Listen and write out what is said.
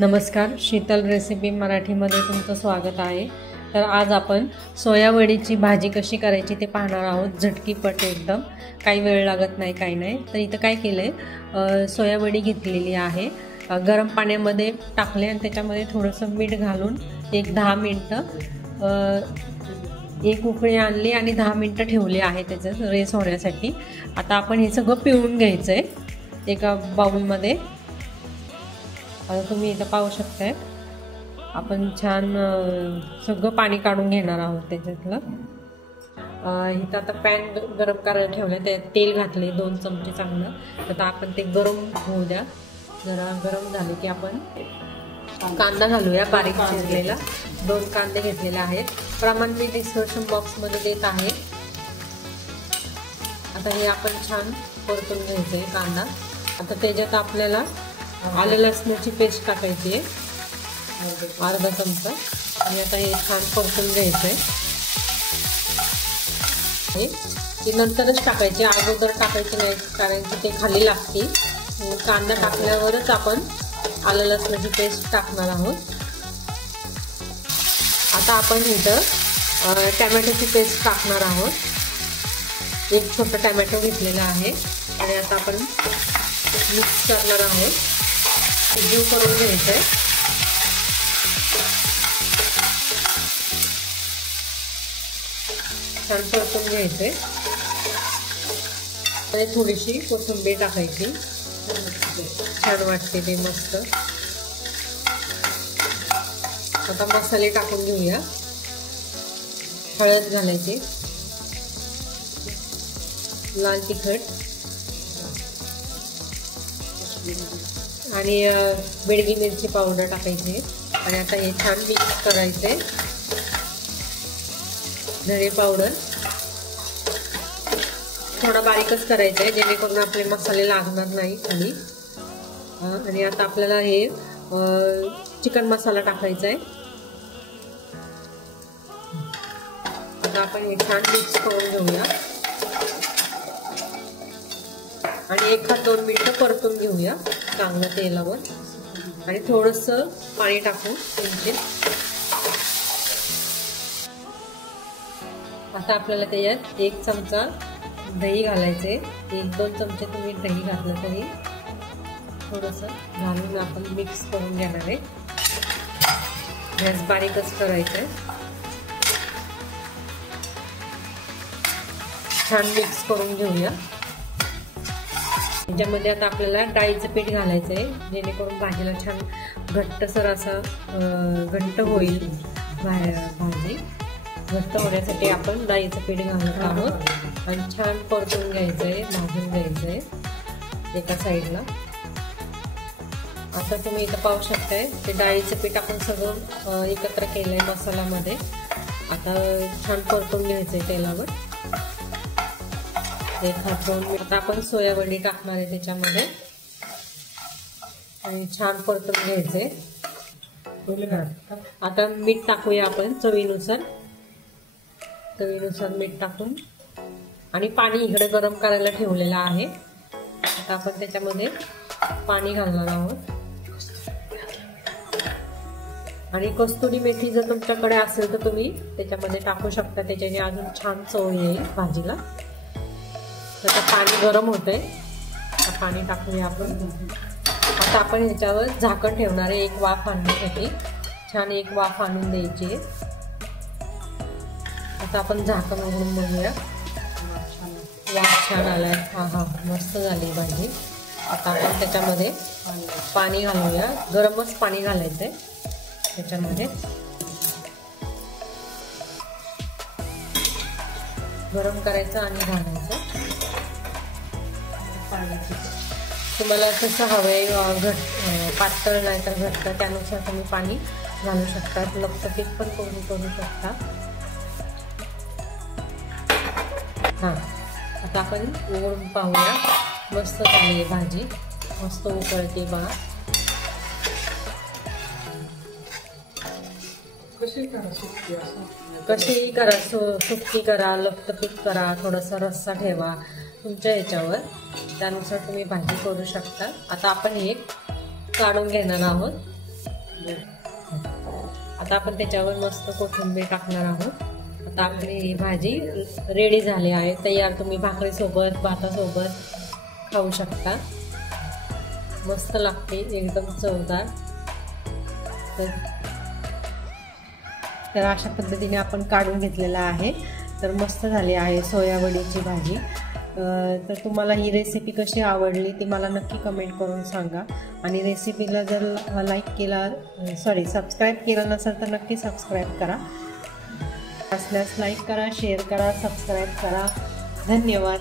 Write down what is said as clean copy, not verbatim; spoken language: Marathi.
नमस्कार, शीतल रेसिपी मराठीमध्ये तुमचं स्वागत आहे। तर आज आपण सोयावडीची भाजी कशी करायची ते पाहणार आहोत। झटकीपट एकदम, काही वेळ लागत नाही, काही नाही। तर इथं काय केलंय, सोयावडी घेतलेली आहे, गरम पाण्यामध्ये टाकले आणि त्याच्यामध्ये थोडंसं मीठ घालून एक 10 मिनिटं एक उकळी आणली आणि 10 मिनिटं ठेवले आहे त्याचं रेस होण्यासाठी। आता आपण हे सगळं पिळून घ्यायचं आहे एका बाउलमध्ये। आता तुम्ही इथं पाहू शकताय, आपण छान सगळं पाणी काढून घेणार आहोत त्याच्यातलं। इथं आता पॅन गरम करायला ठेवलं, त्यात तेल घातले 2 चमचे चांगलं। आता आपण ते गरम होऊ द्या, जरा गरम झाले की आपण कांदा घालूया, बारीक चिरलेला 2 कांदे घेतलेले आहेत। प्रमाण मी डिस्क्रिप्शन बॉक्समध्ये देत आहे। आता हे आपण छान परतून घ्यायचं आहे कांदा। आता त्याच्यात आपल्याला आलं लसणाची पेस्ट टाकायची आहे, अर्धा चमचा, आणि आता हे छान परतून घ्यायचं आहे। ते नंतरच टाकायचे, अगोदर टाकायचे नाही, कारण की ते खाली लागते। कांदा टाकल्यावरच आपण आलं लसणाची पेस्ट टाकणार आहोत। आता आपण इथं टोमॅटोची पेस्ट टाकणार आहोत। एक छोटा टोमॅटो घेतलेला आहे आणि आता आपण मिक्स करणार आहोत, जीव करून घ्यायचं आहे। छान परतून घ्यायचंय आणि थोडीशी कोथिंबीर टाकायची, छान वाटते ते मस्त। आता मसाले टाकून घेऊया, हळद घालायची, लाल तिखट आणि बेडगी मिरची पावडर टाकायची, आणि आता हे छान मिक्स करायचे। धने पावडर थोडा बारीकच करायचं आहे, जेणेकरून आपले मसाले लागणार नाही खाली। आणि आता आपल्याला हे चिकन मसाला टाकायचा आहे। आता आपण हे छान मिक्स करून घेऊया आणि 1-2 मिनिटं परतून घेऊया चांगलं तेलावर, आणि थोडंसं पाणी टाकू किंचित। आता आपल्याला त्याच्यात 1 चमचा दही घालायचे, 1-2 चमचे तुम्ही दही घातलं तरी थोडंसं घालून आपण मिक्स करून घेणार आहे। गॅस बारीकच करायचं आहे, छान मिक्स करून घेऊया। त्याच्यामध्ये आता आपल्याला डाळीचं पीठ घालायचं आहे, जेणेकरून भाजीला छान घट्टसर असं घट्ट होईल। भाजी घट्ट होण्यासाठी आपण डाळीचं पीठ घालत आहोत आणि छान परतून घ्यायचं आहे, भाजून घ्यायचं आहे एका साईडला। आता तुम्ही इथं पाहू शकताय, ते डाळीचं पीठ आपण सगळं एकत्र केलंय मसाल्यामध्ये। आता छान परतून घ्यायचंय तेलावर 1-2 मिनिट। आपण सोयावडी टाकणार आहे त्याच्यामध्ये आणि छान परतून घ्यायचे। आता मीठ टाकूया आपण चवीनुसार मीठ टाकून, आणि पाणी इकडे गरम करायला ठेवलेलं आहे। आता आपण त्याच्यामध्ये पाणी घालणार आहोत, आणि कस्तुरी मेथी जर तुमच्याकडे असेल तर तुम्ही त्याच्यामध्ये टाकू शकता, त्याच्याने अजून छान चव येईल भाजीला। आता पाणी गरम होतंय, पाणी टाकूया आपण। आता आपण ह्याच्यावर झाकण ठेवणार आहे 1 वाफ आणण्यासाठी, छान 1 वाफ आणून द्यायची। आता आपण झाकण उघडून बघूया, वाफ छान आलाय, हा मस्त झाली भाजी। आता आपण त्याच्यामध्ये पाणी घालूया, गरमच पाणी घालायचंय त्याच्यामध्ये, गरम करायचं आणि घालायचं। तुम्हाला कसं हवंय, पातळ नाही तर घट्ट, त्यानुसार तुम्ही पाणी घालू शकता, लपटपीत पण करू शकता। आता आपण उघडून पाहूया, मस्त झाली भाजी, मस्त उकळते बघा। कशी करा, सुक्की करा, लपटपीत करा, थोडासा रस्सा ठेवा, तुमच्या ह्याच्यावर, त्यानुसार तुम्ही भाजी करू शकता। आता आपण हे काढून घेणार आहोत। आता आपण त्याच्यावर मस्त कोथिंबीर टाकणार आहोत. आता आपली ही भाजी रेडी झाली आहे, तयार. तुम्ही भाकरीसोबत भातासोबत खाऊ शकता. मस्त लागते, एकदम चवदार. तर अशा पद्धतीने आपण काढून घेतलेला आहे. तर मस्त झाली आहे सोयावडीची भाजी. तर तुम्हाला ही रेसिपी कशी आवडली ती मला नक्की कमेंट करून सांगा. आणि रेसिपीला जर सबस्क्राईब केलं नसेल तर नक्की सबस्क्राईब करा. असल्यास लाईक करा, शेअर करा, सबस्क्राईब करा. धन्यवाद.